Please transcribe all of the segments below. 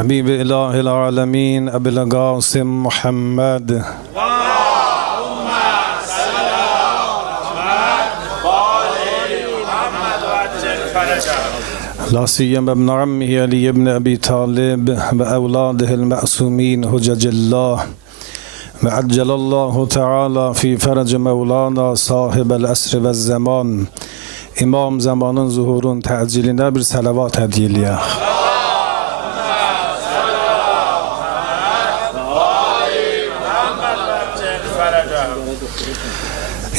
حبيب إله العالمين أبي القاسم محمد اللهم صل على محمد وعجل فرجه. لا سيما ابن عمه علي بن أبي طالب وأولاده المعصومين حجج الله وعجل الله تعالى في فرج مولانا صاحب العصر والزمان İmam zamanın zuhurun təcilində bir salavat hədiyyə eləyək.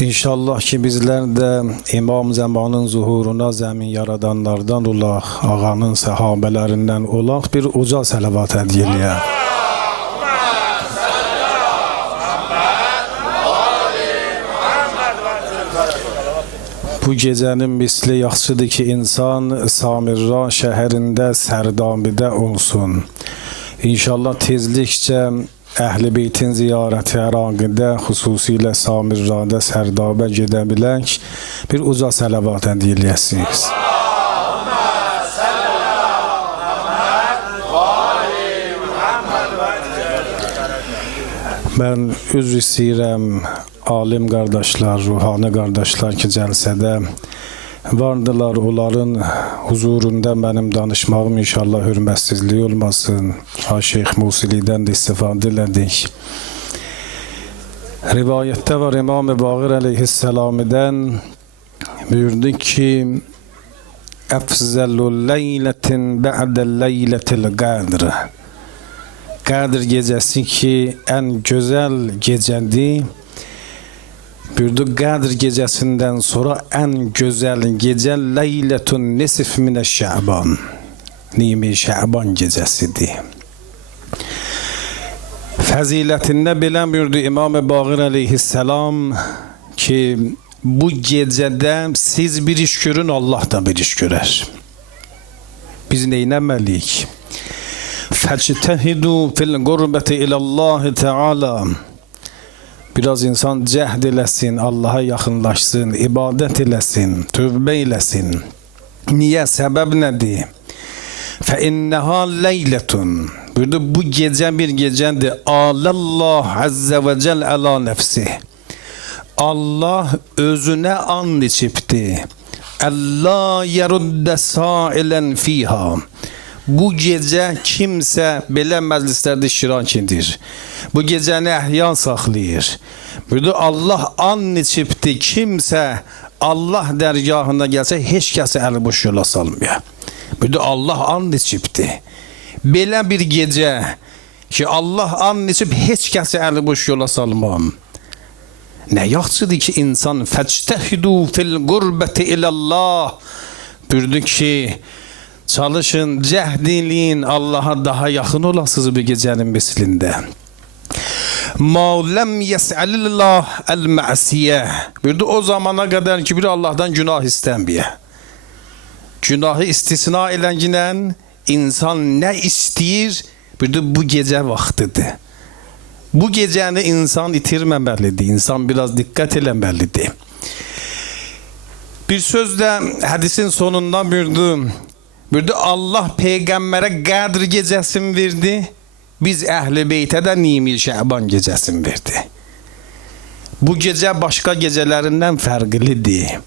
İnşallah ki bizler de İmam zamanın zuhuruna zemin yaradanlardan olaq, ağanın sahabelerinden olaq bir uca salavat hədiyyə eləyək. Bu gecenin misli yaxşıdır ki insan Samirra şəhərində Sərdabidə olsun. İnşallah tezlikcə Əhl-i Beytin ziyarəti Əraqidə, xüsusilə Samirrada Sərdabə gedə bilək, bir uca salavat hədiyyə eləyəsiniz. Mən üzr istəyirəm alim qardaşlar, ruhani qardaşlar ki cəlsədə vardılar, onların huzurunda mənim danışmağım inşallah hürmətsizlik olmasın. Şeyx Musili'dən də istifadə elədik. Rivayətdə var İmam-ı Baqir əleyhisselam'dan buyurdu ki Əfzəlü leylətin bə'də leylətil qədr. Qədr gecəsi ki ən gözəl gecədir. Buyurdu Qədr gecəsindən sonra ən gözəl gecə Leyletun Nisf minə Şəban. Nimi Şəban gecəsidir. Fəzilətində bilən buyurdu İmam-ı Baqir əleyhisselam ki bu gecədə siz bir iş görün, Allah da bir iş görər. Biz neynəməliyik? Fəctəhidu fil qurbəti iləllahi Teala. Biraz insan cəhd eləsin, Allaha yaxınlaşsın, ibadət eləsin, tövbə eləsin. Niyə? Səbəb nədir? Fəinnəhə leylətun. Burada bu gecə bir gecədir. Alallah əzzə və cəl əla nəfsi. Allah özünə and içibdir. Əllə yəruddə sailən fiha. Bu gecə kimsə belə məclislərdə iştirak edir. Bu gecəni əhyan saxlayır. Burada Allah and içibdir, kimsə Allah dərgahına gəlsə heç kəsi əli boş yola salmıyor. Burada Allah and içibdir. Belə bir gecə ki Allah and içib heç kəsi əli boş yola salmam. Nə yaxşıdır ki insan fəctəhidu fil qurbəti ilallah. Buyurdu ki çalışın, cəhd eləyin, Allaha daha yaxın olasınız bu gecənin mislində. Ma lem yes'alillah el-ma'siye. Buyurdu o zamana qədər ki bir Allah'dan günah istənməyə. Günahı istisna elənginən insan nə istəyir? Buyurdu bu gecə vaxtıdır. Bu gecəni insan itirməməlidir. İnsan biraz diqqət eləməlidir. Bir sözlə hədisin sonunda buyurdu. Burada Allah Peyğəmbərə Qədr gecəsini verdi. Biz Əhl-i Beytə də Nimi Şəban gecəsini verdi. Bu gecə başqa gecələrindən fərqlidir.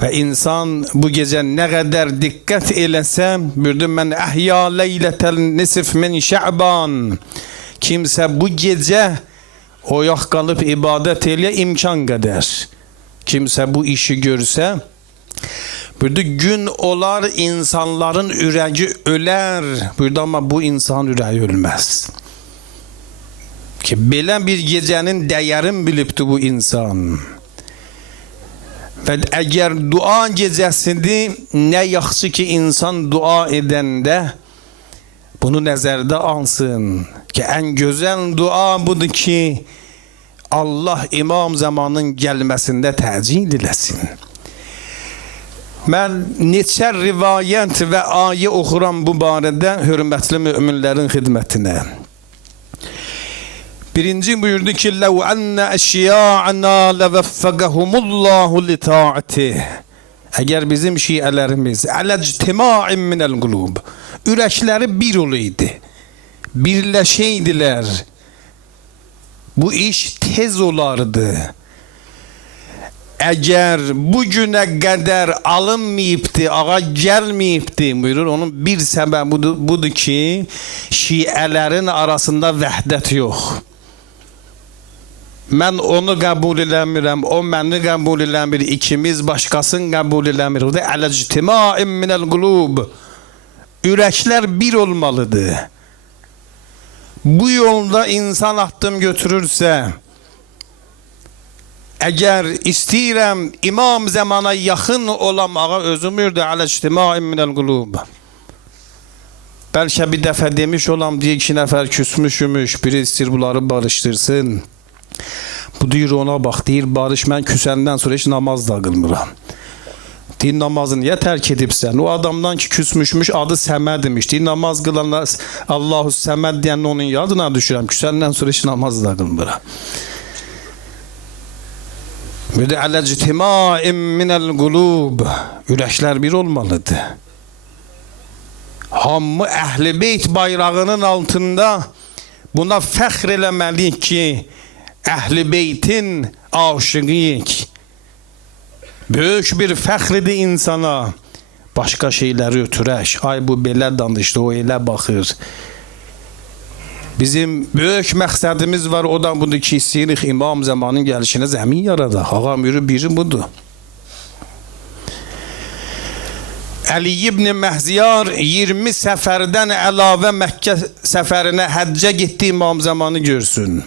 Və insan bu gecə nə qədər diqqət eləsə, burada mən əhya leylətəl nisf min Şəban. Kimsə bu gecə oyaq qalıb ibadət eləyə imkan qədər. Kimsə bu işi görsə, burada gün olar insanların ürəyi ölər. Burada ama bu insan ürəyi ölməz. Ki belə bir gecənin dəyərin bilibdi bu insan. Və əgər dua gecəsidir, nə yaxşı ki insan dua edəndə bunu nəzərdə alsın. Ki ən gözəl dua budur ki Allah imam zamanın gəlməsində təcil eləsin. Mən neçə rivayət və ayə oxuram bu barədə hörmətli müminlərin xidmətinə. Birinci buyurdu ki: "Ləv ənə əşya'na ləvəffəqəhumullahu li ta'atih." Əgər bizim şiələrimiz ələctima'in minəl qulub, ürəkləri bir olaydı. Birləşəydilər. Bu iş tez olardı. Əgər bu günə qədər alınmayıbdı, ağa gəlməyibdi, buyurur. Onun bir səbəbi budur ki, şiələrin arasında vəhdət yox. Mən onu qəbul eləmirəm, o məni qəbul eləmir, ikimiz başqasını qəbul eləmir. O da əl-ictima'in minəl qulub. Ürəklər bir olmalıdır. Bu yolda insan addım götürürsə, əgər istəyirəm imam zamana yaxın olam, ağa özümürdür, əl-ictima'in minəl qulub. Bəlkə bir dəfə demiş olam, deyə 2 nəfər küsmüşümüş, biri istəyir bunları barışdırsın. Bu deyir ona bax, deyir barış, mən küsəndən sonra heç namaz da qılmıram. Deyir namazı niyə tərk edibsən? O adamdan ki küsmüşmüş, adı Səməd imiş. Deyir namaz qılanlar Allahu Səməd deyən onun yadına düşürəm. Küsəndən sonra heç namaz da qılmıram. Müdə əl-ictima'in minəl qulub. Ürəklər bir olmalıdır. Hamı Əhl-i Beyt bayrağının altında buna fəxr eləməliyik ki, Əhl-i Beytin aşığıyıq. Böyük bir fəxridir insana. Başqa şeyləri ötürək. Ay bu belə danışdı, o elə baxır. Bizim böyük məqsədimiz var, o da budur ki, istəyirik imam zamanın gəlişinə zəmin yaradaq. Ağa müürü biri budur. Əli ibn Məhziyar 20 səfərdən əlavə Məkkə səfərinə həccə getdi, imam zamanı görsün.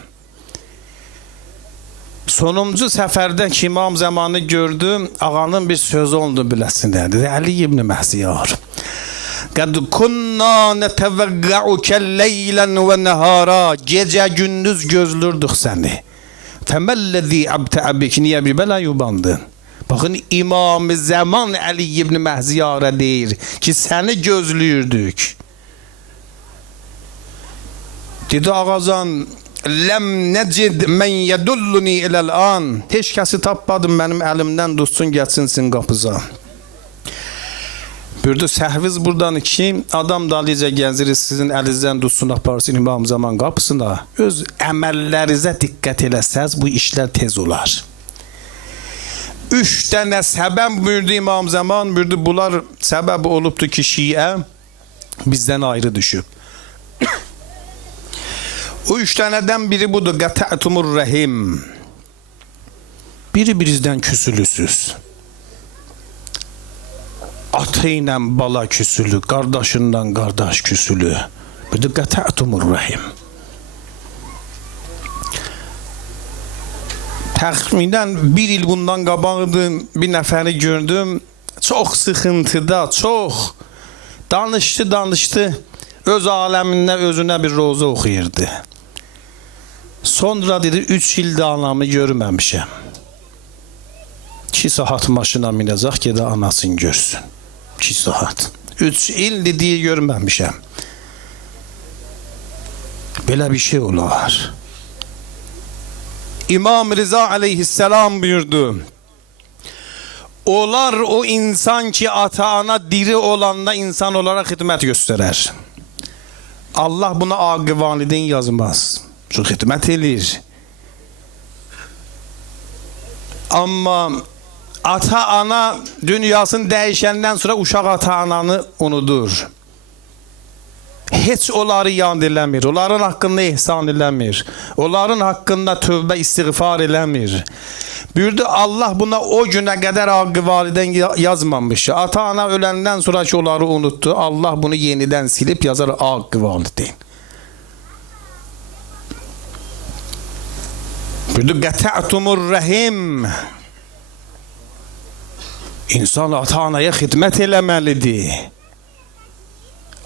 Sonuncu səfərdə ki imam zamanı gördü, ağanın bir sözü oldu biləsinə. Dedi Əli ibn Məhziyar, Qəd kunna netevəqqə'ukə leylən və nəhara. Gecə gündüz gözlürdük səni. Fəməlləzi əbtəəbik, niyə bir bələ yubandın? Baxın, İmam-ı Zaman Əli ibn Məhziyarə deyir ki, səni gözlüyürdük. Dedi ağazan, ləm nəcid mən yədulluni iləl-an. Heç kəsi tapmadım mənim əlimdən tutsun, gəlsinsin qapıza. Burada səhviz buradan ki, adam dalıca gəzirir, sizin əlinizdən tutsun, aparsın İmam Zaman qapısına. Öz əməllərinizə diqqət eləsəz, bu işlər tez olar. 3 dənə səbəb buyurdu İmam Zaman, buyurdu bunlar səbəb olubdur ki, şiə bizdən ayrı düşüb. O 3 dənədən biri budur, qətə'tumur rəhim. Biri-birizdən küsülüsüz. Ata ilə bala küsülü, qardaşından qardaş küsülü. Budur, qətə'tumur rəhim. Təxminən 1 il bundan qabağıdır, bir nəfəri gördüm. Çox sıxıntıda, çox danışdı, öz aləmində özünə bir roza oxuyurdu. Sonra dedi 3 ildə anamı görməmişəm. 2 saat maşına minəcək, gedə anasını görsün. 2 saat. 3 il dediyi görməmişəm. Belə bir şey olar. İmam Rıza aleyhisselam buyurdu. Olar o insan ki ata-ana diri olanda insan olarak hizmet gösterer. Allah buna aqı validin yazmaz. Çünkü hizmet edir. Ama ata-ana dünyasını değişenden sonra uşaq ata-ananı unudur. Heç onları yad eləmir, onların haqqında ihsan eləmir, onların haqqında tövbə istiğfar eləmir. Buyurdu Allah buna o günə qədər haqqı validən yazmamış. Ata-ana öləndən sonra ki onları unuttu, Allah bunu yenidən silip yazar haqqı valideyn. Buyurdu qətə'tumur rəhim. İnsan ata-anaya xidmət eləməlidir.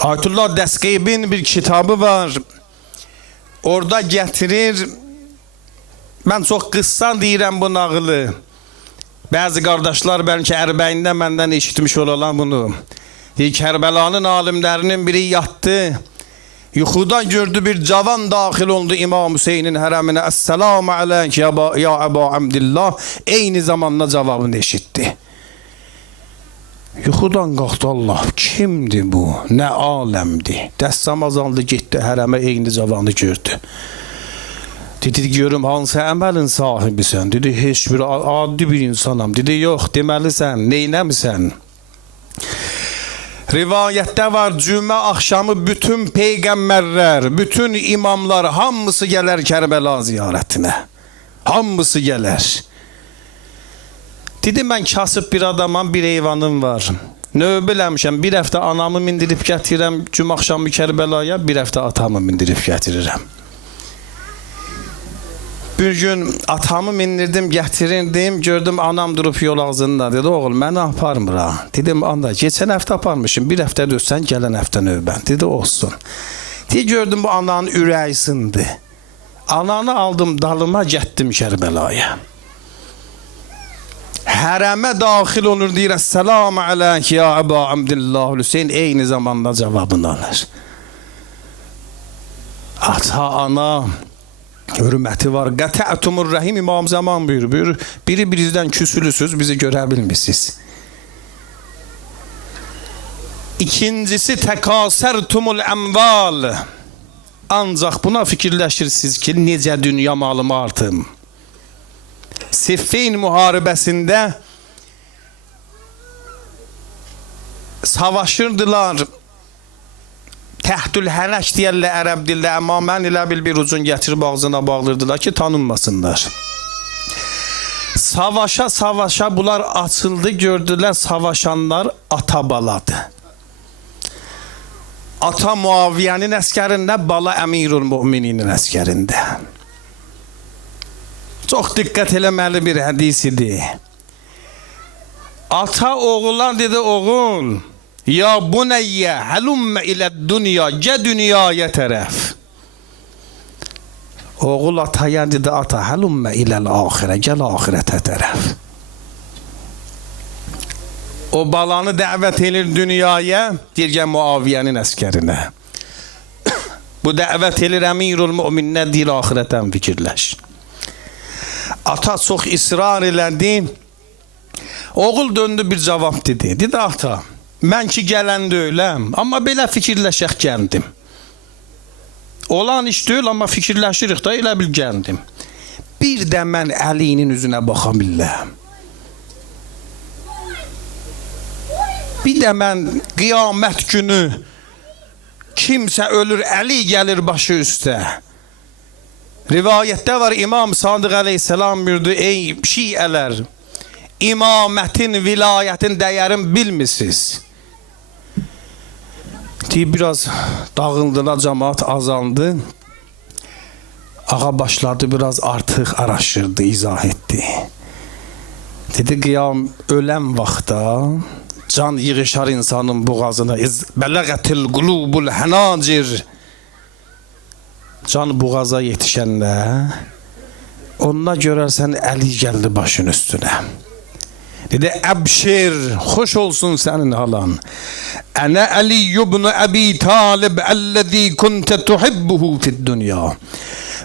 Ayətullah Dəsqeybin bir kitabı var. Orada getirir. Ben çok qıssa deyirəm bu nağılı. Bazı kardeşler belki Ərbəyində məndən eşitmiş olalar bunu. Kərbəlanın alimlərinin biri yatdı. Yuxuda gördü bir cavan daxil oldu İmam Hüseynin hərəminə. Esselamu aleyk ya Əba Abdillah. Eyni zamanda cavabını eşitti. Yuxudan qalxdı Allah. Kimdir bu? Nə aləmdir? Dəstəmaz aldı, getdi hərəmə, eyni cavanı gördü. Dedi, görüm hansı əməlin sahibisən? Dedi, heç bir adi bir insanam. Dedi, yox, deməlisən, neynəmisən? Rivayətdə var, cümə axşamı bütün peyğəmbərlər, bütün imamlar hamısı gələr Kərbəla ziyarətinə. Hamısı gələr. Dedi, mən kasıb bir adamam, bir eyvanım var. Növbə eləmişəm, bir həftə anamı mindirib gətirirəm cümə axşamı Kərbəlaya, bir həftə atamı mindirib gətirirəm. Bir gün atamı mindirdim, gətirirdim, gördüm anam durub yol ağzında. Dedi, oğul, məni aparmıra. Dedim, anda, geçən həftə aparmışım, bir həftə dözsən, gələn həftə növbən. Dedi, olsun. Dedi, gördüm bu ananın ürəyi sındı. Ananı aldım dalıma, getdim Kərbəlaya. Hərəmə daxil olur, deyir, Əssəlamu aleyk ya Əba Abdillah Hüseyin, eyni zamanda cavabını alır. Ata, ana hürməti var. Qətə'tumur rəhim İmam Zaman buyurur. Biri birizdən küsülüsüz, bizi görə bilmişsiniz. İkincisi təkasərtumul əmval. Ancaq buna fikirləşirsiniz ki, necə dünya malımı artım. Siffin müharibəsində savaşırdılar. Təhtül hənək deyərlər ərəb dildə, amma mən elə bil bir ucun gətirib ağzına bağlırdılar ki, tanınmasınlar. Savaşa bunlar açıldı, gördülər savaşanlar ata baladı. Ata Muaviyyənin əskərində, bala Əmirul Mömininin əskərində. Çox diqqət eləməli bir hədis idi. Ata oğula dedi, oğul, ya bunayya halumma ilə dünya, gə dünyaya tərəf. Oğul ataya dedi, ata halumma iləl axirə, gəl axirətə tərəf. O balanı dəvət edir dünyaya, deyir Muaviyyənin əskərinə. Bu dəvət edir Əmirul Mömininə, deyir axirətən fikirləş. Ata çox israr elədi. Oğul döndü bir cavab dedi. Dedi, ata, mən ki gələndə öləm, amma belə fikirləşək gəldim. Olan iş deyil, amma fikirləşirik da, elə bil gəldim. Bir də mən Əlinin üzünə baxa biləm. Bir də mən qiyamət günü kimsə ölür, Əli gəlir başı üstə. Rivayətdə var, İmam Sadiq əleyhissalam buyurdu, ey şiələr, imamətin, vilayətin dəyərin bilmişsiniz. Deyib, biraz dağıldılar, cəmaat azaldı. Ağa başladı, biraz artıq araşdırdı, izah etdi. Dedi, qiyam öləm vaxtda can yığışar insanın boğazına, bələğətil qulubul hənacir. Can boğaza yetişəndə, onunla görərsən Əli gəldi başın üstünə. Dedi, əbşir, xoş olsun sənin halan. Ənə Əli ibn Əbi Talib əlləzi kuntə tuhibbuhu fid dünya.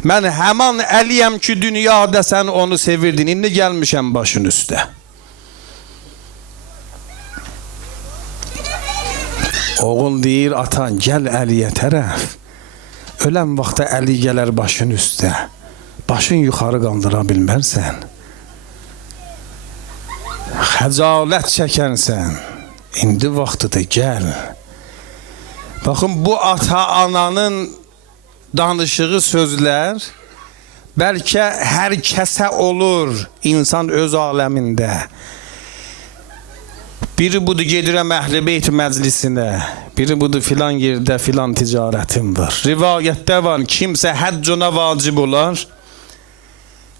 Mən həman Əliyəm ki, dünyada sən onu sevirdin, indi gəlmişəm başın üstə. Oğul deyir, atan, gəl Əliyə tərəf. Ölən vaxtda Əli gələr başın üstə. Başın yuxarı qaldıra bilmərsən. Xəcalət çəkənsən. İndi vaxtıdır, gəl. Baxın, bu ata-ananın danışığı sözlər bəlkə hər kəsə olur insan öz aləmində. Biri budur, gedirəm Əhl-i Beyt məclisinə. Biri budur, filan yerdə filan ticarətim var. Rivayətdə var, kimsə həccuna vacib olar.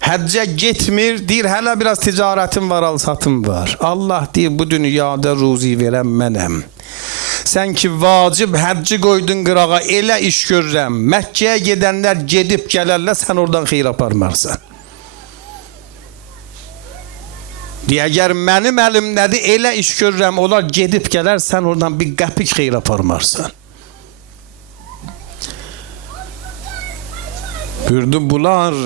Həccə getmir, deyir, hələ biraz ticarətim var, al-satım var. Allah deyir, bu dünyada ruzi verəm mənəm. Sən ki vacib həcci qoydun qırağa, elə iş görürəm. Məkkəyə gedənlər gedib gələrlər, sən oradan xeyir aparmarsan. Əgər mənim əlimdədir, elə iş görürəm, onlar gedib gələr, sən oradan bir qəpik xeyir aparmarsan. Buyurdu, bunlar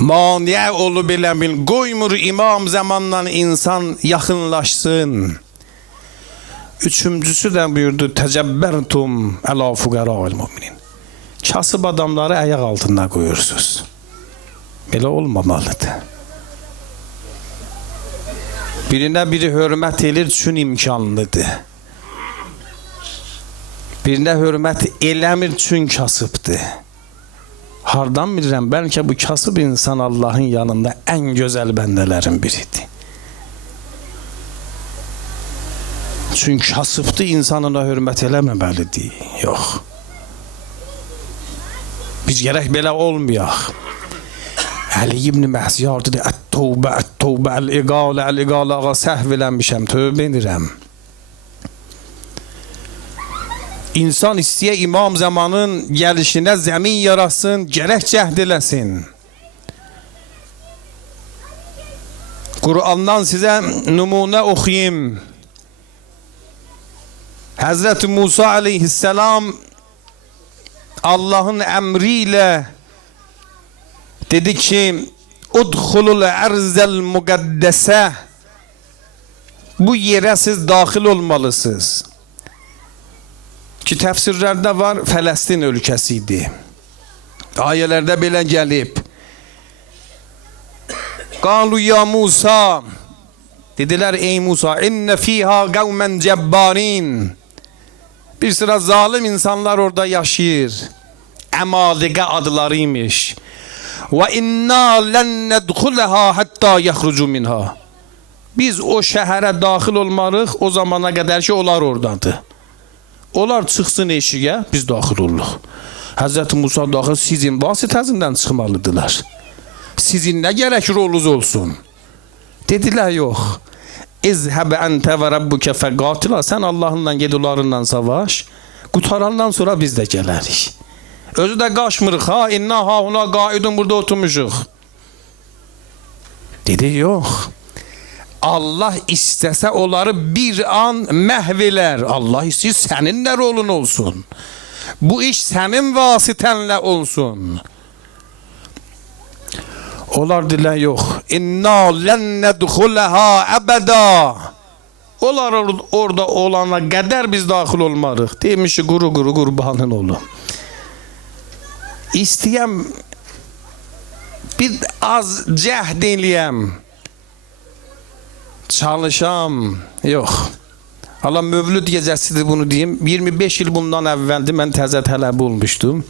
Maniye olub elə bil, qoymur imam zamanla insan yaxınlaşsın. Üçüncüsü də buyurdu, təcəbbərtum əla fuqəra'il müminin. Kasıb adamları ayaq altında qoyursunuz. Belə olmamalıdır. Birinə biri hörmət edir, üçün imkanlıdır. Birinə hörmət eləmir, üçün kasıbdır. Hardan bilirəm, bəlkə bu kasıb insan Allahın yanında ən gözəl bəndələrin biridir. Çünki kasıbdır, insanına hörmət eləməməlidir. Yox. Biz gərək belə olmayaq. Əli ibn Məhziyar dedi, ət-tövbə, ət-tövbə, əl-iqalə, əl-iqalə, ağa səhv eləmişəm, tövbə edirəm. İnsan istəyə imam zamanın gəlişinə zəmin yarasın, gərək cəhd eləsin. Qur'andan sizə nümunə oxuyayım. Həzrəti Musa aleyhisselam Allah'ın əmri ilə dedi ki, udxulul ərzel müqəddəsə, bu yerə siz daxil olmalısınız. Ki təfsirlərdə var, Fələstin ölkəsi idi. Ayələrdə belə gəlib. Qalu ya Musa, dedilər ey Musa, inne fiha qavmən cəbbarin. Bir sıra zalim insanlar orada yaşayır. Əmaliqə adlarıymış. Və inna lən nədxuləha hətta yəxrucu minha. Biz o şəhərə daxil olmarıq, o zamana qədər ki onlar oradadır. Onlar çıxsın eşiyə, biz daxil oluruq. Həzrəti Musa daxil sizin vasitəsindən çıxmalıdırlar. Sizin nə gərək rolunuz olsun? Dedilər, yox. İzhəbə əntə və rəbbükə fəqatila. Sən Allahınla ged, onlarından savaş. Qutarandan sonra biz də gələrik. Özü də qaçmırıq, ha, inna ha, huna qaidun, burada oturmuşuq. Dedi, yox. Allah istəsə onları bir an məhv elər. Allah istəyir sənin nə rolun olsun. Bu iş sənin vasitənlə olsun. Onlar deyirlər, yox. İnna lən nədxuləha əbəda. Onlar orada olana qədər biz daxil olmarıq. Demişi quru qurbanın olun. İstəyəm bir az cəhd eləyəm. Çalışam. Yox. Allah mövlüd gecəsidir bunu deyim. 25 il bundan əvvəldir, mən təzə tələbə olmuşdum.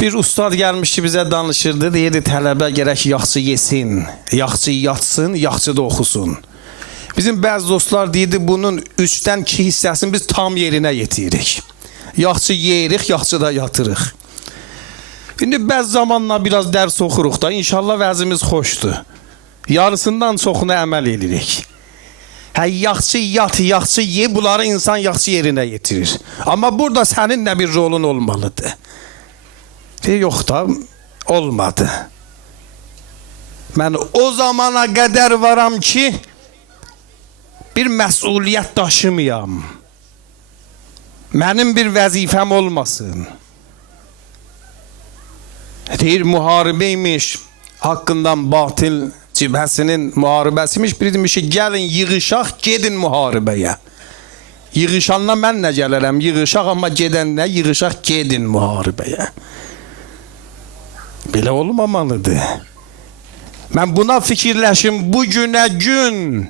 Bir ustad gəlmişdi, bizə danışırdı. Deyirdi, tələbə gərək yaxşı yesin, yaxşı yatsın, yaxşı da oxusun. Bizim bəzi dostlar deyirdi, bunun 3-dən 2 hissəsini biz tam yerinə yetirik. Yaxşı yeyirik, yaxşı da yatırıq. İndi bəzi zamanla biraz dərs oxuruq da, inşallah vəzimiz xoşdur. Yarısından çoxuna əməl edirik. Hə, yaxşı yat, yaxşı ye, bunları insan yaxşı yerinə yetirir. Amma burada sənin nə bir rolun olmalıdır. Yox da, olmadı. Mən o zamana qədər varam ki, bir məsuliyyət daşımayam. Mənim bir vəzifəm olmasın. Deyir, müharibəymiş, haqqından batil cibhəsinin müharibəsimiş, bir demiş ki, gəlin yığışaq, gedin müharibəyə. Yığışanla mən nə gələrəm, yığışaq, amma gedənlə yığışaq, gedin müharibəyə. Belə olmamalıdır. Mən buna fikirləşim, bu günə gün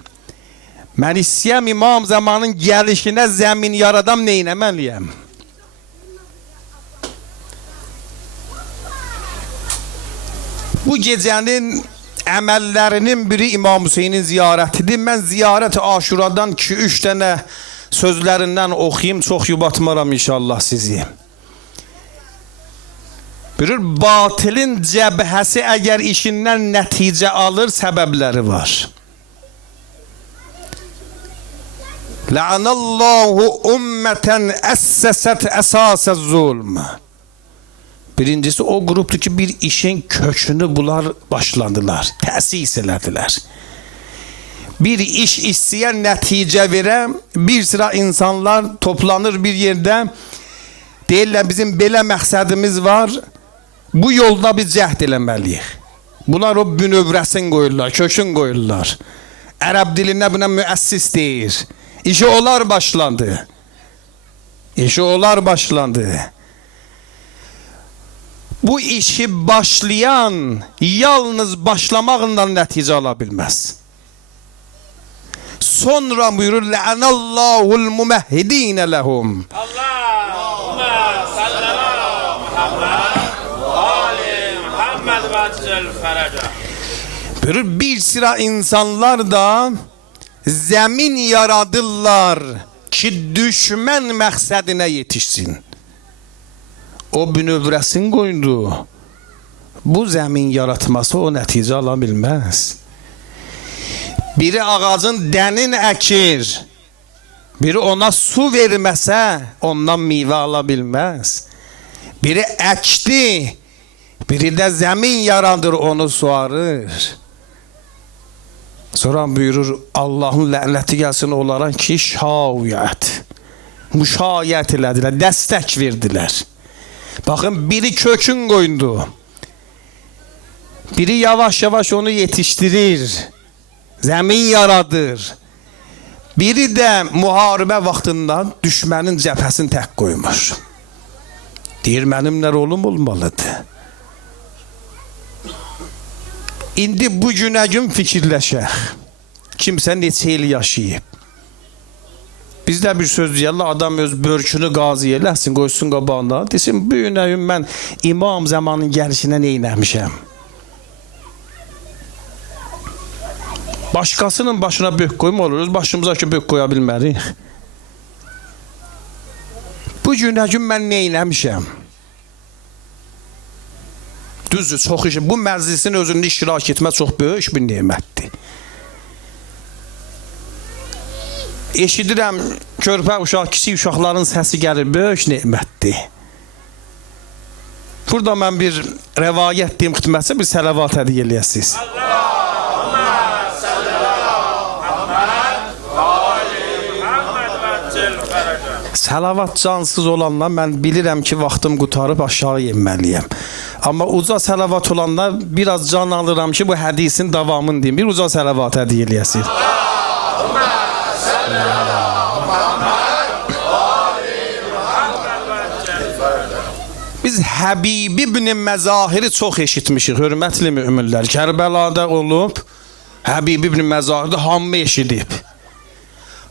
mən istəyəm imam zamanın gəlişinə zəmin yaradam, neynəməliyəm? Bu gecənin əməllərinin biri İmam Hüseynin ziyarətidir. Mən ziyarət-i Aşuradan 2-3 dənə sözlərindən oxuyayım, çox yubatmaram inşallah sizi. Bilir, batilin cəbhəsi əgər işindən nəticə alır, səbəbləri var. La'anallahu ümmətən əssəsət əsasəz zulm. Birincisi o gruptur ki, bir işin kökünü bunlar başladılar, təsis elədilər. Bir iş istəyən nəticə verə, bir sıra insanlar toplanır bir yerdə, deyirlər bizim belə məqsədimiz var, Bu yolda biz cəhd eləməliyik. Bunlar o bünövrəsin qoyurlar, kökün qoyurlar. Ərəb dilində buna müəssis deyir. İşi onlar başlandı. İşi onlar başlandı. Bu işi başlayan yalnız başlamaqla nəticə ala bilməz. Sonra buyurur Lə'anəllahul müməhhidinə ləhum. Allahümme salli ala Muhammed Ali Muhammed ve acil feraca. Buyurur bir sıra insanlar da zemin yaradırlar ki düşmən məqsədinə yetişsin. O bünövrəsin qoydu. Bu zemin yaratması o nəticə ala bilməz. Biri ağacın dənin əkir. Biri ona su verməsə ondan meyvə ala bilməz. Biri əkdi. Biri də zemin yaradır onu suarır. Sonra buyurur Allah'ın lənəti gəlsin onlara ki şayət. Müşayət elədilər, dəstək verdilər. Bakın biri kökün koydu. Biri yavaş yavaş onu yetiştirir. Zemin yaradır. Biri de muharebe vaxtında düşmənin cəbhəsini tək koymuş. Deyir mənim nə rolum olmalıdır. İndi bu günə gün fikirləşək. Kimsə neçə il yaşayıb. Bizdə bir söz deyirlər, adam öz börkünü qazi eləsin, qoysun qabağında. Desin, bu günə gün mən imam zamanın gəlişinə neynəmişəm. Başqasının başına bök qoyma olur, öz başımıza ki bök qoya bilmərik. Bu günə gün mən neynəmişəm. Düzdür, çox işim. Bu məclisin özünü iştirak etmə çox böyük bir nemətdir. Eşidirəm, körpə uşaq, kiçik uşaqların səsi gəlir, böyük nemətdir. Burada mən bir rəvayət deyim, xidmətsə bir sələvat hədiyyə eləyəsiniz. Allahümme salli ala Muhammed Ali Muhammed ve acil feraca. Səlavat cansız olanlar mən bilirəm ki, vaxtım qutarıb aşağı yenməliyəm. Amma uca səlavat olanlar biraz can alıram ki, bu hədisin davamını deyim. Bir uca səlavat hədiyyə eləyəsiniz. Biz Həbib ibn Məzahiri çox eşitmişik, hörmətli müminlər. Kərbəlada olub, Həbib ibn Məzahirdə hamı eşidib.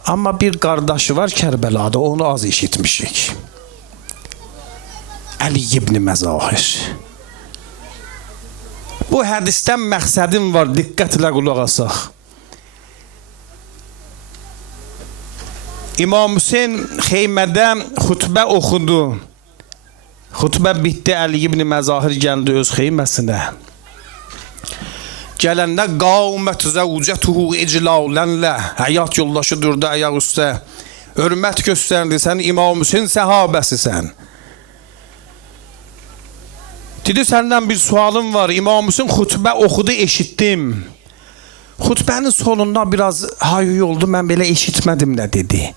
Amma bir qardaşı var Kərbəlada, onu az eşitmişik. Əli ibn Məzahir. Bu hədisdən məqsədim var, diqqətlə qulaq asaq. İmam Hüseyin xeymədə xutbə oxudu. Xutbə bitdi, Əli ibn Məzahir gəldi öz xeyməsinə. Gələndə qavmət zəvcətuhu iclalənlə, həyat yoldaşı durdu ayaq üstə. Hörmət göstərdi, sən İmam Hüseyin səhabəsisən. Dedi, səndən bir sualım var. İmam Hüseyin xutbə oxudu, eşitdim. Xutbənin sonunda biraz hayy oldu, mən belə eşitmədim nə dedi.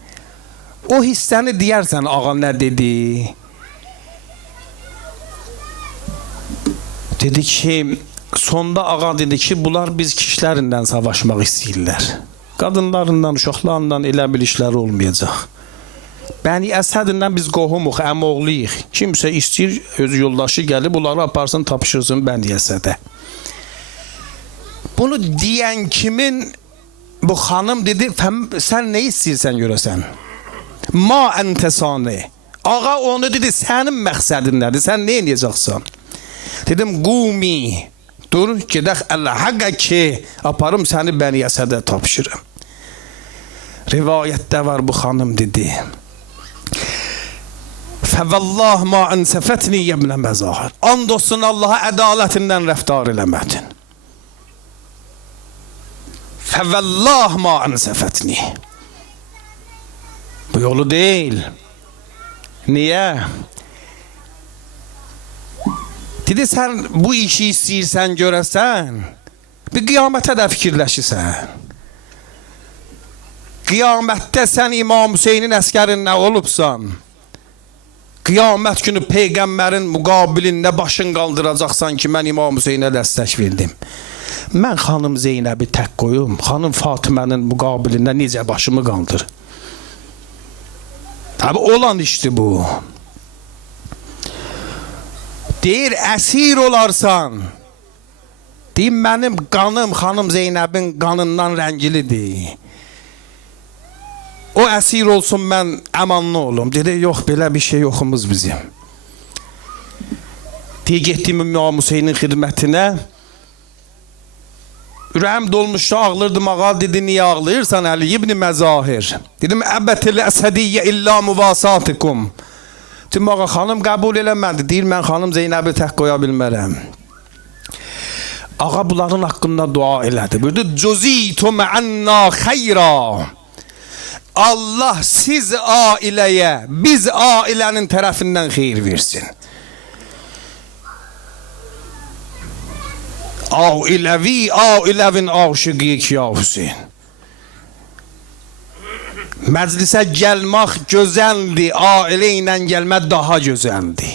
O hissəni deyərsən, ağa nə dedi? Dedi ki, sonda ağa dedi ki, bunlar biz kişilərindən savaşmaq istəyirlər. Qadınlarından, uşaqlarından elə bir işləri olmayacaq. Bəni Əsədindən biz qohumuq, əmoğluyuq. Kimsə istəyir, öz yoldaşı gəlib, bunları aparsın, tapışırsın Bəni Əsədə. Bunu deyən kimin, bu xanım dedi, sən nə istəyirsən görəsən? Ma əntəsani. Ağa onu dedi, sənin məqsədin nədir, sən nə eləyəcəksən? Dedim, qumi, dur, gedək əl-həqə ki, aparım səni Bəni Əsədə tapışırım. Rivayətdə var, bu xanım dedi. Fəvəllah ma ənsəfətni yəmlə məzahir. And olsun Allaha ədalətindən rəftar eləmədin. Fəvəllah ma ənsəfətni. Bu yolu deyil. Niyə? Dedi, sən bu işi istəyirsən görəsən, bir qiyamətə də fikirləşirsən. Qiyamətdə sən İmam Hüseynin əskərinlə olubsan. Qiyamət günü Peyğəmbərin müqabilində başın qaldıracaqsan ki, mən İmam Hüseynə dəstək verdim. Mən xanım Zeynəbi tək qoyum, xanım Fatimənin müqabilində necə başımı qaldır? Tabi olan işdir bu. Deyir, əsir olarsan. Deyir, mənim qanım xanım Zeynəbin qanından rəngilidir. O əsir olsun, mən əmanlı olum. Dedi, yox, belə bir şey yoxumuz bizim. Deyir, getdim İmam Hüseynin xidmətinə. Ürəyim dolmuşdu, ağlırdım, ağa dedi, niyə ağlayırsan Əli ibn Məzahir? Dedim, əbətil əsədiyyə illa müvasatikum. Dedim, ağa, xanım qəbul eləmədi. Deyir, mən xanım Zeynəbi tək qoya bilmərəm. Ağa bunların haqqında dua elədi. Buyurdu, cüzitu mə'anna xeyra. Allah siz ailəyə, biz ailənin tərəfindən xeyir versin. Ailəvin aşıqıyıq ya Hüseyin. Məclisə gəlmək gözəldir, ailə ilə gəlmək daha gözəldir.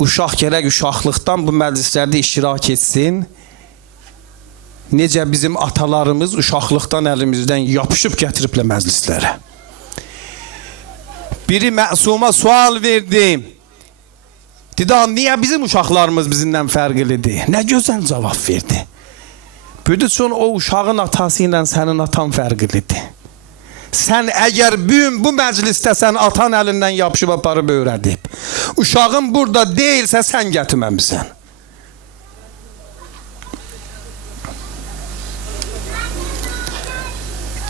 Uşaq gərək uşaqlıqdan bu məclislərdə iştirak etsin. Necə bizim atalarımız uşaqlıqdan əlimizdən yapışıb gətiriblə məclislərə. Biri məsuma sual verdi. Dedi, niyə bizim uşaqlarımız bizimdən fərqlidir? Nə gözəl cavab verdi. Buyurdu, çünki o uşağın atası ilə sənin atan fərqlidir. Sən əgər bu məclisdə sən atan əlindən yapışıb aparıb öyrədib, uşağın burada deyilsə sən gətirməmisən.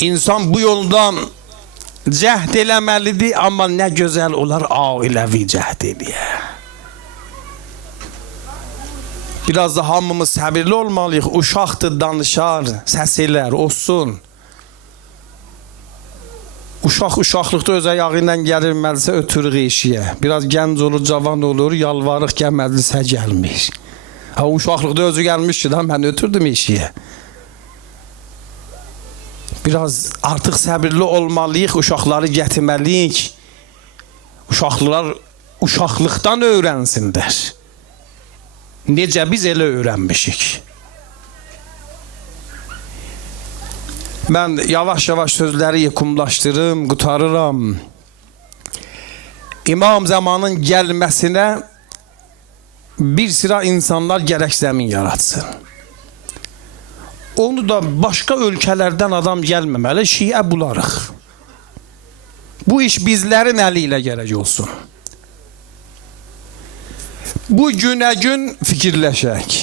İnsan bu yoldan cəhd eləməlidir, amma nə gözəl olar ailəvi cəhd eləyə. Biraz da hamımız səbirli olmalıyıq. Uşaqdır, danışar, səs elər, olsun. Uşaq uşaqlıqda öz ayağı ilə gəlir məclisə, ötürük eşiyə. Biraz gənc olur, cavan olur, yalvarıq gəl məclisə gəlmiş. Uşaqlıqda özü gəlmiş ki, mən ötürdüm eşiyə. Biraz artıq səbirli olmalıyıq, uşaqları gətirməliyik. Uşaqlar uşaqlıqdan öyrənsinlər. Necə biz elə öyrənmişik. Mən yavaş-yavaş sözləri yekunlaşdırım, qutarıram. İmam zamanın gəlməsinə bir sıra insanlar gərək zəmin yaratsın. Onu da başqa ölkələrdən adam gəlməməli, şiə bularıq. Bu iş bizlərin əli ilə gərək olsun. Bu günə gün fikirləşək.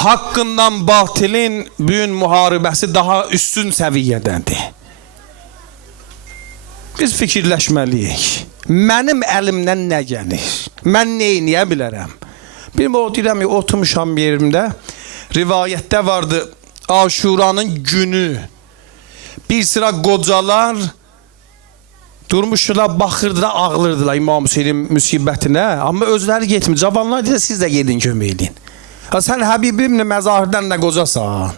Haqqından batilin büyün müharibəsi daha üstün səviyyədədir. Biz fikirləşməliyik. Mənim əlimdən nə gəlir? Mən neyniyə bilərəm? Bir o deyirəm, oturmuşam yerimdə, rivayətdə vardı, Aşuranın günü. Bir sıra qocalar durmuşlar, baxırdılar, ağlırdılar İmam Hüseynin müsibətinə. Amma özləri getmir. Cavanlar deyir, siz də gedin, kömək edin. Sən Həbibimlə məzahirdən də qocasan.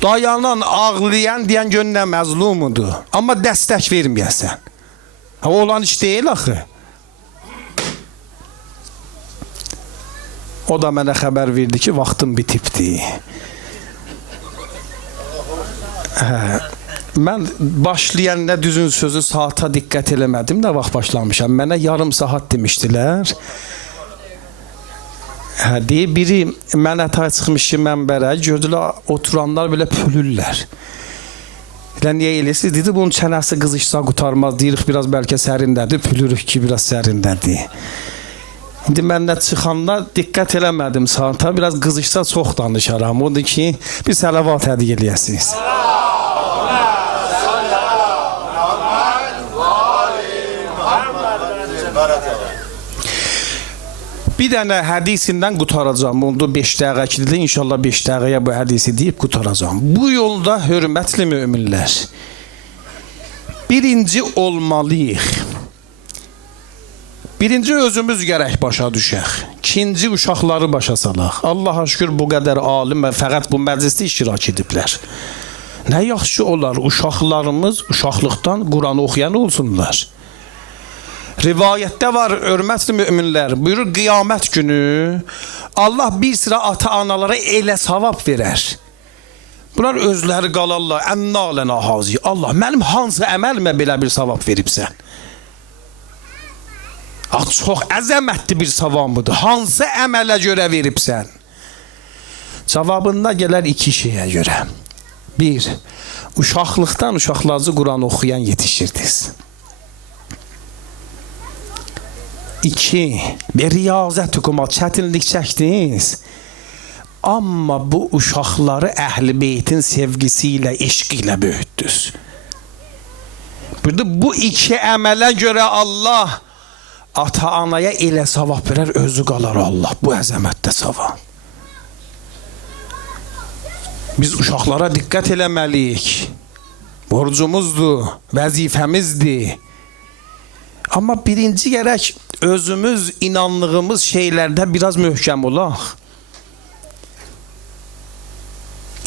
Dayanan, ağlayan deyən gönlə məzlumudur. Amma dəstək verməyəsən. O olan iş deyil axı. O da mənə xəbər verdi ki, vaxtım bitibdi. Mən başlayan nə düzün sözü saata diqqət eləmədim də vaxt başlamışam. Mənə yarım saat demişdilər. Deyir, biri mənə tay çıxmış ki, mənbərə, gördülər, oturanlar belə pülürlər. Elə niyə eləsiz? Dedi, bunun çənəsi qızışsa qutarmaz. Deyirik, biraz bəlkə sərindədir, pülürük ki, biraz sərindədir. İndi məndə çıxanda diqqət eləmədim saata, biraz qızışsa çox danışaram. Odur ki, bir sələvat hədiyyə eləyəsiniz. Bir dənə hədisindən qutaracağım. Onu 5 dəqiqə kidir. İnşallah 5 dəqiqəyə bu hədisi deyib qutaracağım. Bu yolda hörmətli müminlər, birinci olmalıyıq. Birinci özümüz gərək başa düşək. İkinci uşaqları başa salaq. Allaha şükür bu qədər alim və fəqət bu məclisdə iştirak ediblər. Nə yaxşı olar uşaqlarımız uşaqlıqdan Quranı oxuyan olsunlar. Rivayətdə var, hörmətli möminlər, buyurur qiyamət günü Allah bir sıra ata-analara elə savab verər. Bunlar özləri qalarlar, ənnalənə hazi. Allah, mənim hansı əməlimə belə bir savab veribsən? Çox əzəmətli bir savabıdır. Hansı əmələ görə veribsən? Cavabında gələr iki şeyə görə. Bir, uşaqlıqdan uşaqlarınızı Quran oxuyan yetişirdiniz. İki, bir riyazət okumaq, çətinlik çəkdiniz. Amma bu uşaqları Əhl-i Beytin sevgisi ilə, eşqi ilə böyütdünüz. Bu iki əmələ görə Allah ata-anaya elə savab verər, özü qalar Allah. Bu əzəmətdə savab. Biz uşaqlara diqqət eləməliyik. Borcumuzdur, vəzifəmizdir. Amma birinci gərək özümüz inandığımız şeylərdə biraz möhkəm olaq.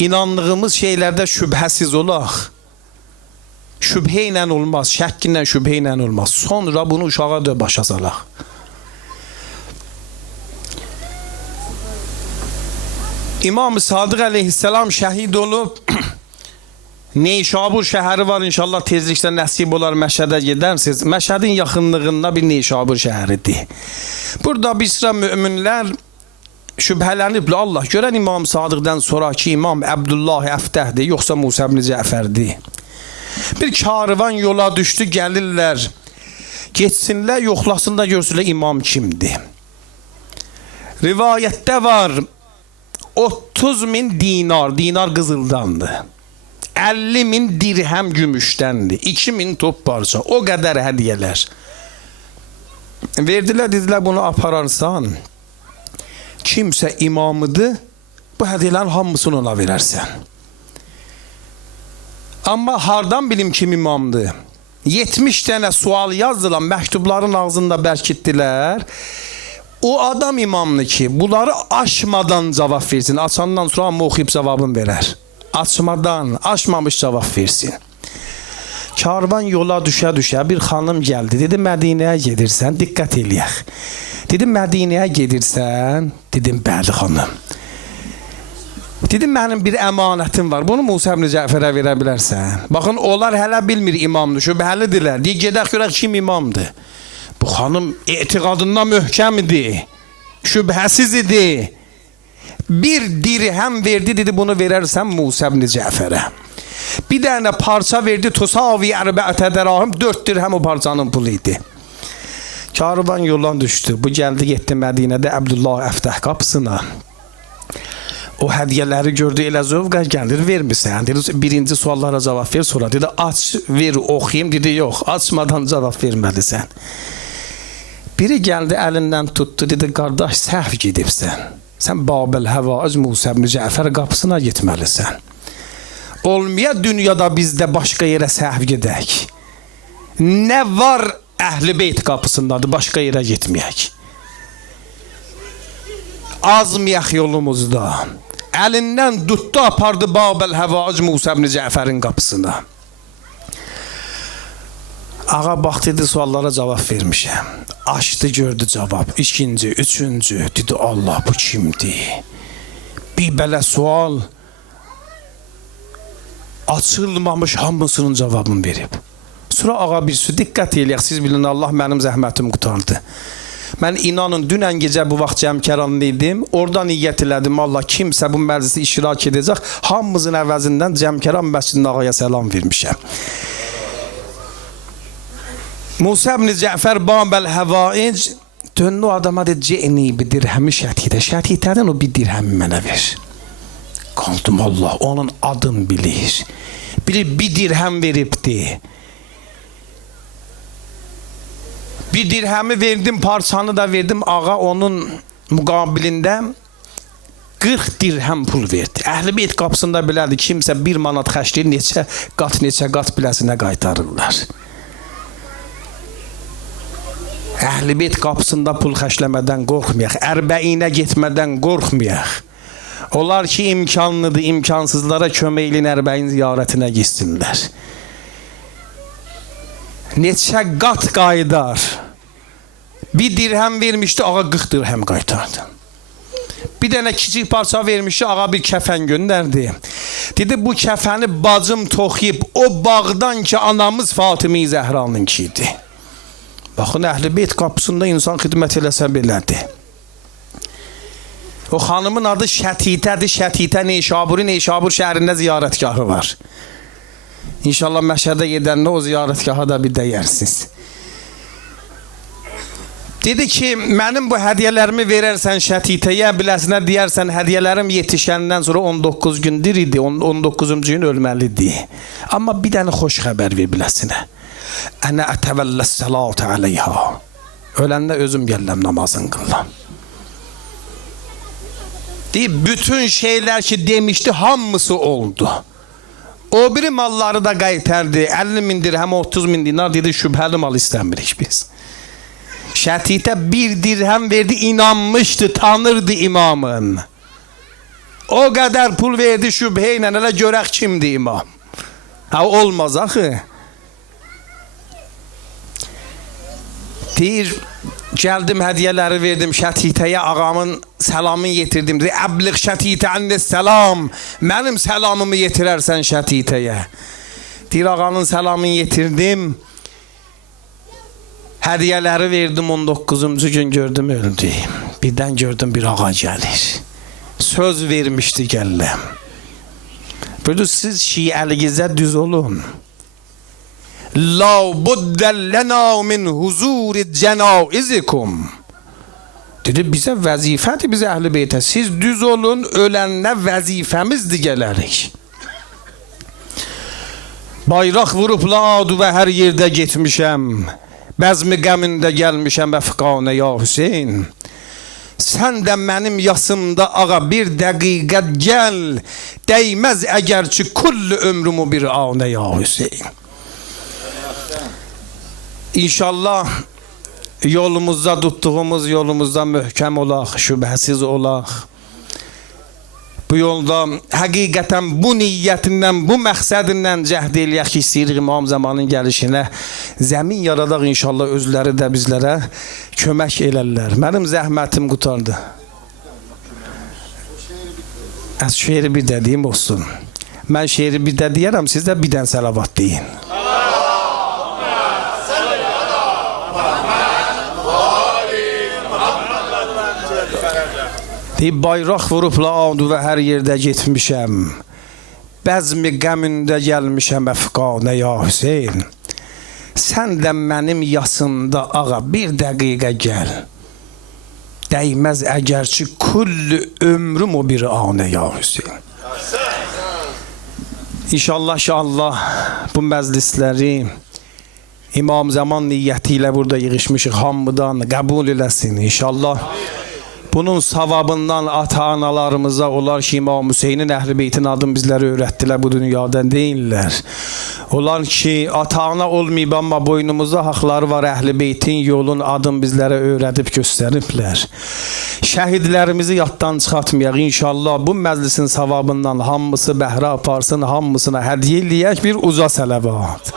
İnandığımız şeylərdə şübhəsiz olaq. Şübhə ilə olmaz, şəkk ilə, şübhə ilə olmaz. Sonra bunu uşağa da başa salaq. İmam-ı Sadiq əleyhisselam şəhid olub, Neşabur şəhəri var, inşallah tezliklə nəsib olar Məşhədə gedərsiniz. Məşhədin yaxınlığında bir Neşabur şəhəridir. Burada bir sıra müminlər şübhələniblər. Allah görən İmam Sadiqdən sonraki İmam Əbdullah Əftəhdir, yoxsa Musa ibn Cəfərdir. Bir karvan yola düşdü, gəlirlər. Geçsinlər, yoxlasınlar, görsünlər imam kimdir. Rivayətdə var, 30.000 dinar, dinar qızıldandır. 50.000 dirhəm gümüşdəndir. 2.000 top parça. O qədər hədiyyələr. Verdilər, dedilər bunu apararsan. Kimsə imamıdır. Bu hədiyyələrin hamısını ona verərsən. Amma hardan bilim kim imamdır? 70 dənə sual yazdılar. Məktubların ağzında bərkitdilər. O adam imamdır ki, bunları açmadan cavab versin. Açandan sonra amma oxuyub cavabını verər. Açmadan, açmamış cavab versin. Karvan yola düşə-düşə bir xanım gəldi. Dedi, Mədinəyə gedirsən, diqqət eləyək. Dedi, Mədinəyə gedirsən. Dedim, bəli xanım. Dedim, mənim bir əmanətim var. Bunu Musa ibn Cəfərə verə bilərsən. Baxın, onlar hələ bilmir imamdır, şübhəlidirlər. Deyir, gedək görək kim imamdır. Bu xanım etiqadından möhkəm idi. Şübhəsiz idi. Bir dirhəm verdi, dedi bunu verərsən Musa ibn Cəfərə. Bir dənə parça verdi, tusavi ərbəətə dərahim, 4 dirhəm o parçanın pulu idi. Karvan yoldan düşdü. Bu gəldi, getdi Mədinədə Əbdullah Əftəh qapısına. O hədiyyələri gördü, elə zövqə gəlir, vermirsən. Dedi, birinci suallara cavab ver, sonra dedi, aç, ver, oxuyayım. Dedi, yox, açmadan cavab verməlisən. Biri gəldi, əlindən tutdu, dedi, qardaş, səhv gedibsən. Sən Babil Həvaic Musa ibn Cəfər qapısına getməlisən. Olmaya dünyada bizdə başqa yerə səhv gedək. Nə var Əhl-i Beyt qapısındadır, başqa yerə getməyək. Azmayaq yolumuzda. Əlindən tutdu, apardı Babil Həvaic Musa ibn Cəfərin qapısına. Ağa bax, dedi, suallara cavab vermişəm. Açdı, gördü cavab. İkinci, üçüncü. Dedi, Allah, bu kimdir? Bir belə sual açılmamış hamısının cavabını verib. Sonra ağa bir su, diqqət eləyək, siz bilin, Allah mənim zəhmətim qutardı. Mən inanın, dünən gecə bu vaxt Cəmkəranlı idim. Oradan niyyət elədim, Allah, kimsə bu məclisi iştirak edəcək. Hamımızın əvəzindən Cəmkəran məscidinin ağaya səlam vermişəm. Musa ibn Cəfər Babil Həvaic döndü o adama, dedi, cəni bir dirhəmi şətidə. Şətidədən o bir dirhəmi mənə ver. Qaldım, Allah, onun adını bilir. Bir dirhəm veribdi. Bir dirhəmi verdim, parçanı da verdim. Ağa onun müqabilində 40 dirhəm pul verdi. Əhl-i Beyt qapısında bilərdi, kimsə 1 manat xərcləyir, neçə qat biləsinə qaytarırlar. Əhl-i Beyt qapısında pul xərcləmədən qorxmayaq, ərbəyinə getmədən qorxmayaq. Onlar ki, imkanlıdır, imkansızlara kömək elin ərbəyin ziyarətinə gitsinlər. Neçə qat qaydar. Bir dirhəm vermişdi, ağa 40 dirhəm qaytardı. Bir dənə kiçik parça vermişdi, ağa bir kəfən göndərdi. Dedi, bu kəfəni bacım toxuyub o bağdan ki, anamız Fatımi Zəhranınki idi. Baxın, Əhl-i Beyt qapısında insan xidmət eləsə belədir. O xanımın adı Şətitədir. Şətitə Neşaburi, Neşabur şəhərində ziyarətgahı var. İnşallah Məşhədə gedəndə o ziyarətgaha da bir dəyərsiniz. Dedi ki, mənim bu hədiyyələrimi verərsən Şətitəyə, biləsinə deyərsən, hədiyyələrim yetişəndən sonra 19 gündür idi, 19-cu gün ölməlidir. Amma bir dənə xoş xəbər ver biləsinə. Ənə ətəvəlləs səlatə aleyha. Öləndə özüm gəlləm namazın qıllam. Deyib, bütün şeylər ki demişdi, hamısı oldu. O biri malları da qaytardı. 50 min dirhəm, 30 min dinar dedi, şübhəli mal istəmirik biz. Şətitə bir dirhəm verdi, inanmışdı, tanırdı imamın. O qədər pul verdi şübhə ilə, elə görək kimdir imam. Ha, olmaz axı. Deyir, gəldim hədiyyələri verdim Şətitəyə, ağamın səlamını yetirdim. Deyir, əbliğ Şətitə ənnes səlam. Mənim səlamımı yetirərsən Şətitəyə. Deyir, ağanın səlamını yetirdim. Hədiyyələri verdim, 19-cu gün gördüm öldü. Birdən gördüm bir ağa gəlir. Söz vermişdi gəlləm. Buyurdu, siz şiəligizə düz olun. La buddə lənə min huzuri cənaizikum. Dedi, bizə vəzifədir, bizə Əhl-i Beytə. Siz düz olun, ölənlə vəzifəmizdir gələrik. Bayraq vurub ladu və hər yerdə getmişəm. Bəzmi qəmində gəlmişəm əfqanə ya Hüseyin. Sən də mənim yasımda ağa bir dəqiqət gəl. Dəyməz əgər ki kullu ömrümü bir anə ya Hüseyin. İnşallah yolumuzda tuttuğumuz yolumuzda möhkəm olaq, şübhəsiz olaq. Bu yolda həqiqətən bu niyyətindən, bu məqsədindən cəhd eləyək ki, istəyirik İmam zamanın gəlişinə zəmin yaradaq inşallah, özləri də bizlərə kömək elərlər. Mənim zəhmətim qutardı. Az şeiri bir də deyim olsun. Mən şeiri bir də deyərəm, siz də bir dən səlavat deyin. Bayraq vurub ladu və hər yerdə getmişəm. Bəzmi qəmində gəlmişəm əfqanə ya Hüseyin. Sən də mənim yasımda ağa bir dəqiqə gəl. Dəyməz əgər ki kullu ömrüm o bir anə ya Hüseyin. İnşallah ki Allah bu məclisləri İmam Zaman niyyəti ilə burada yığışmışıq, hamıdan qəbul eləsin inşallah. Bunun savabından ata-analarımıza, onlar ki İmam Hüseynin Əhl-i Beytin adını bizlərə öyrətdilər, bu dünyadan deyirlər. Onlar ki ata-ana olmayıb amma boynumuzda haqları var, Əhl-i Beytin yolun adını bizlərə öyrədib göstəriblər. Şəhidlərimizi yaddan çıxartmayaq inşallah. Bu məclisin savabından hamısı bəhrə aparsın, hamısına hədiyyə eləyək bir uca sələvat.